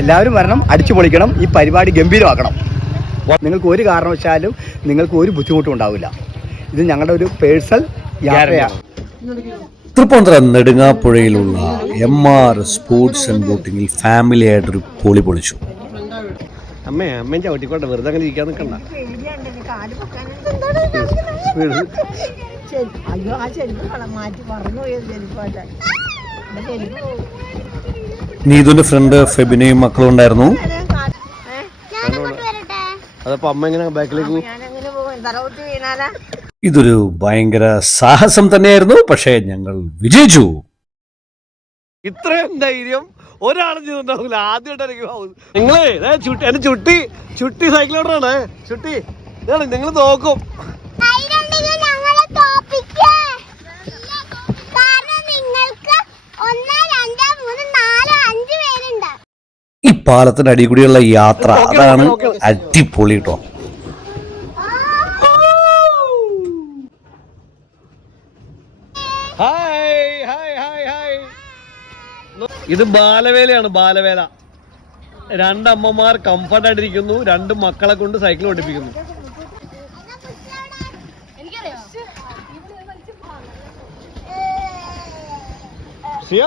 എല്ലാവരും വരണം അടിച്ചു പൊളിക്കണം ഈ പരിപാടി ഗംഭീരമാക്കണം. നിങ്ങൾക്ക് ഒരു കാരണവശാലും നിങ്ങൾക്ക് ഒരു ബുദ്ധിമുട്ടും ഉണ്ടാവില്ല. ഇത് ഞങ്ങളുടെ ഒരു പേഴ്സണൽ യാത്രയാണ്. തൃപ്പൂണിത്തുറ നെടുങ്ങാപ്പുഴയിലുള്ള എം ആർ സ്പോർട്സ് ആൻഡ് ബോട്ടിങ്ങിൽ ഫാമിലി ആയിട്ടൊരു പൊളി പൊളിച്ചു. അമ്മേ അമ്മയും ചവിട്ടിക്കോട്ടെ വെറുതെ അങ്ങനെ ഇരിക്കാൻ നിൽക്കണ്ട അയ്യോ ആ ചെരുപ്പ് മാറ്റി പറഞ്ഞു പോയത് ചെരുപ്പ്. നീതുവിന്റെ ഫ്രണ്ട് ഫെബിനയും മക്കളും ഉണ്ടായിരുന്നു? അതപ്പോ അമ്മ എങ്ങനെ ബാക്കിലേക്ക് ഇതൊരു ഭയങ്കര സാഹസം തന്നെയായിരുന്നു പക്ഷേ ഞങ്ങൾ വിജയിച്ചു. ഇത്രയും ധൈര്യം ഒരാളും ചെയ്തിട്ടുണ്ടാവില്ല. ആദ്യമായിട്ട് എനിക്ക് നിങ്ങളേ ചുട്ടി എന്റെ ചുട്ടി ചുട്ടി സൈക്കിളോടാണ് ചുട്ടി നിങ്ങൾ നോക്കും. ഈ പാലത്തിന്റെ അടി കൂടിയുള്ള യാത്ര. അതാണ് അടിപൊളി കേട്ടോ ഇത് ബാലവേലയാണ് ബാലവേല. രണ്ടമ്മമാർ കംഫർട്ട് ആയിട്ടിരിക്കുന്നു. രണ്ട് മക്കളെ കൊണ്ട് സൈക്കിൾ ഓടിപ്പിക്കുന്നു. സിയ